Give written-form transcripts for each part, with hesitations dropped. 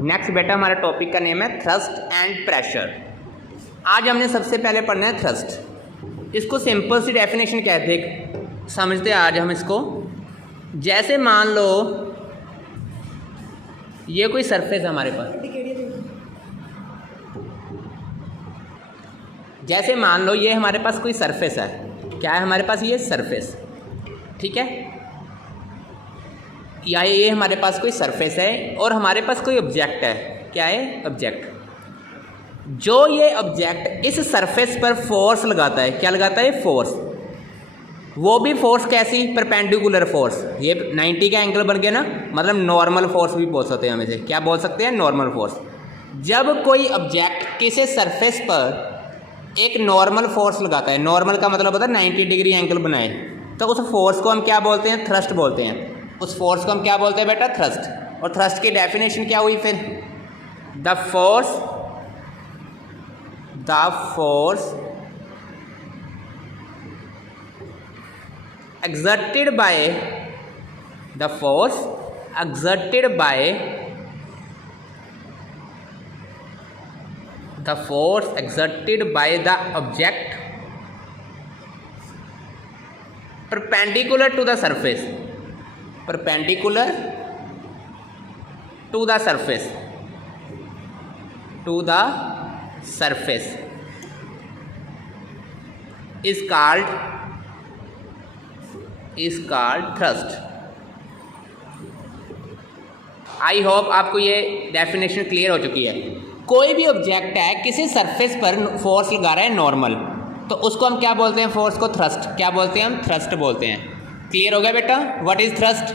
Next बेटा हमारा topic का नेम है थ्रस्ट एंड प्रेशर। आज हमने सबसे पहले पढ़ना है थ्रस्ट। इसको सिंपल सी डेफिनेशन कहते हैं, समझते हैं आज हम इसको। जैसे मान लो ये कोई सरफेस है हमारे पास, जैसे मान लो ये हमारे पास कोई सरफेस है। क्या है हमारे पास? ये सरफेस, ठीक है। या ये हमारे पास कोई सरफेस है और हमारे पास कोई ऑब्जेक्ट है। क्या है? ऑब्जेक्ट। जो ये ऑब्जेक्ट इस सरफेस पर फोर्स लगाता है, क्या लगाता है? फोर्स। वो भी फोर्स कैसी? Perpendicular force. ये 90 का एंगल बन गया ना, मतलब नॉर्मल फोर्स भी बोल सकते हैं हम इसे। क्या बोल सकते हैं? Normal force. जब कोई ऑब्जेक्ट किसी सरफेस पर एक नॉर्मल फोर्स लगाता है, नॉर्मल का मतलब होता है 90 डिग्री एंगल बनाए, तो उस फोर्स को हम क्या बोलते हैं? थ्रस्ट बोलते हैं। उस फोर्स को हम क्या बोलते हैं बेटा? थ्रस्ट। और थ्रस्ट की डेफिनेशन क्या हुई फिर? The force exerted by the force exerted by the object perpendicular to the surface is called thrust। I hope आपको ये डेफिनेशन क्लियर हो चुकी है। कोई भी ऑब्जेक्ट है किसी सरफेस पर फोर्स लगा रहा है नॉर्मल, तो उसको हम क्या बोलते हैं? फोर्स को थ्रस्ट। क्या बोलते हैं हम? थ्रस्ट बोलते हैं। क्लियर हो गया बेटा? What is thrust?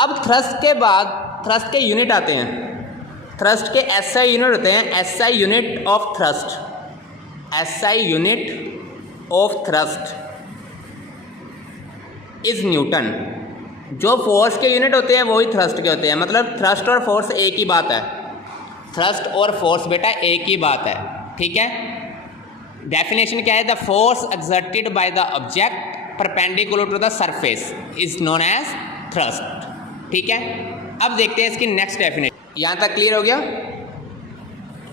अब थ्रस्ट के बाद थ्रस्ट के यूनिट आते हैं। थ्रस्ट के SI यूनिट होते हैं। SI unit of thrust is Newton. जो फोर्स के यूनिट होते हैं वही थ्रस्ट के होते हैं। मतलब थ्रस्ट और फोर्स एक ही बात है। थ्रस्ट और फोर्स बेटा एक ही बात है, ठीक है। डेफिनेशन क्या है? The force exerted by the object perpendicular to the surface is known as thrust, ठीक है। अब देखते हैं इसकी नेक्स्ट डेफिनेशन। यहाँ तक क्लियर हो गया?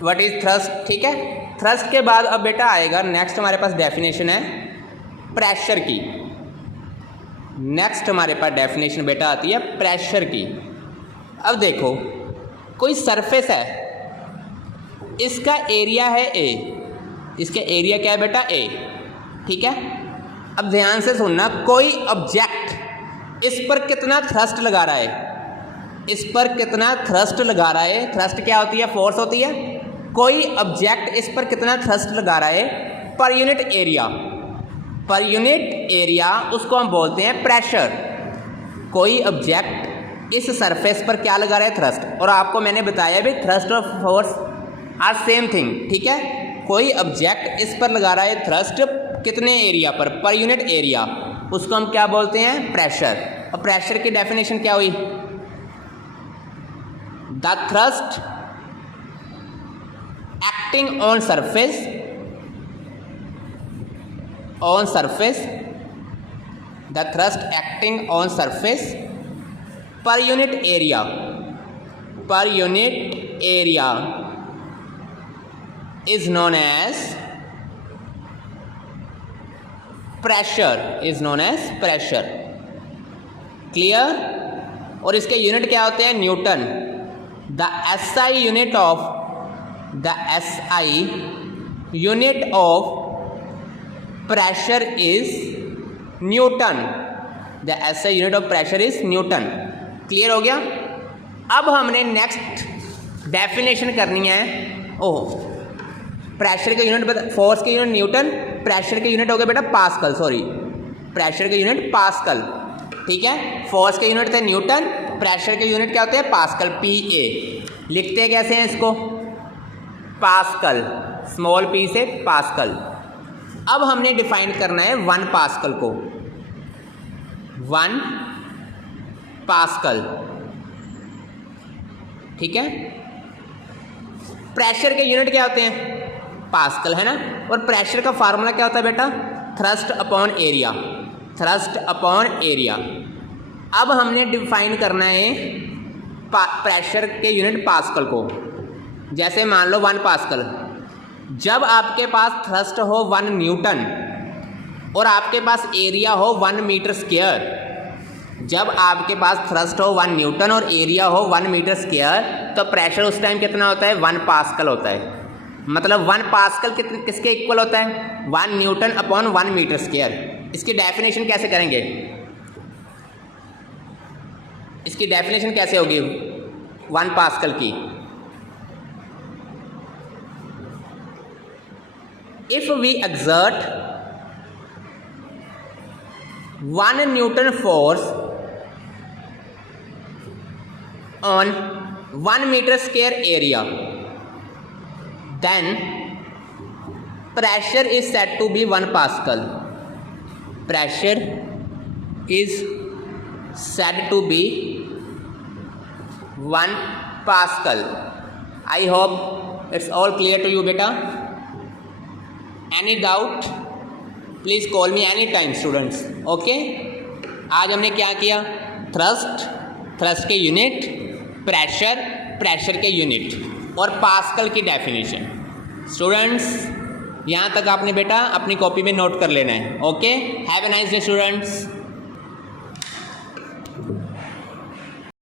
व्हाट इज थ्रस्ट, ठीक है। थ्रस्ट के बाद अब बेटा आएगा नेक्स्ट हमारे पास डेफिनेशन है प्रेशर की। नेक्स्ट हमारे पास डेफिनेशन बेटा आती है प्रेशर की। अब देखो कोई सरफेस है, इसका एरिया है A। इसका एरिया क्या है बेटा? A, ठीक है। अब ध्यान से सुनना, कोई ऑब्जेक्ट इस पर कितना थ्रस्ट लगा रहा है? इस पर कितना थ्रस्ट लगा रहा है? थ्रस्ट क्या होती है? फोर्स होती है। कोई ऑब्जेक्ट इस पर कितना थ्रस्ट लगा रहा है पर यूनिट एरिया, उसको हम बोलते हैं प्रेशर। कोई ऑब्जेक्ट इस सरफेस पर क्या लगा रहा है? थ्रस्ट। और आपको मैंने बताया भी थ्रस्ट और फोर्स आर सेम थिंग, ठीक है। कोई ऑब्जेक्ट इस पर लगा रहा है थ्रस्ट, कितने एरिया पर? पर यूनिट एरिया, उसको हम क्या बोलते हैं? प्रेशर। और प्रेशर की डेफिनेशन क्या हुई? The thrust acting on surface the thrust acting on surface per unit area is known as pressure, clear। और इसके यूनिट क्या होते हैं? Newton. the SI unit of pressure is Newton. The SI unit of pressure is Newton. Clear हो गया? अब हमने next definition करनी है। ओह, प्रेशर के यूनिट, फोर्स के यूनिट न्यूटन, प्रेशर के यूनिट हो गए बेटा पास्कल। सॉरी, प्रेशर के यूनिट पास्कल, ठीक है। फोर्स के यूनिट थे न्यूटन, प्रेशर के यूनिट क्या होते हैं? Pascal, PA। लिखते हैं कैसे हैं इसको? पास्कल, स्मॉल p से पास्कल। अब हमने डिफाइन करना है 1 पास्कल को। 1 पास्कल, ठीक है। प्रेशर के यूनिट क्या होते हैं? पास्कल, है ना। और प्रेशर का फार्मूला क्या होता है बेटा? Thrust upon area. अब हमने डिफाइन करना है प्रेशर के यूनिट पास्कल को। जैसे मान लो 1 पास्कल, जब आपके पास थ्रस्ट हो 1 न्यूटन और आपके पास एरिया हो 1 मीटर स्क्वायर, जब आपके पास थ्रस्ट हो 1 न्यूटन और एरिया हो 1 मीटर स्क्वायर, तो प्रेशर उस टाइम कितना होता है? 1 पास्कल होता है। मतलब 1 पास्कल किसके इक्वल होता है? 1 न्यूटन अपॉन 1 मीटर स्क्वायर। इसकी डेफिनेशन कैसे करेंगे? इसकी डेफिनेशन कैसे होगी 1 पास्कल की? If we exert 1 newton force on 1 meter square area, then pressure is said to be 1 pascal. Pressure is said to be 1 pascal. I hope it's all clear to you beta. Any doubt? Please call me anytime students. Okay? आज हमने क्या किया? Thrust के unit, pressure के unit और pascal की definition. Students यहाँ तक आपने बेटा अपनी कॉपी में नोट कर लेना है। Okay, have a nice day students.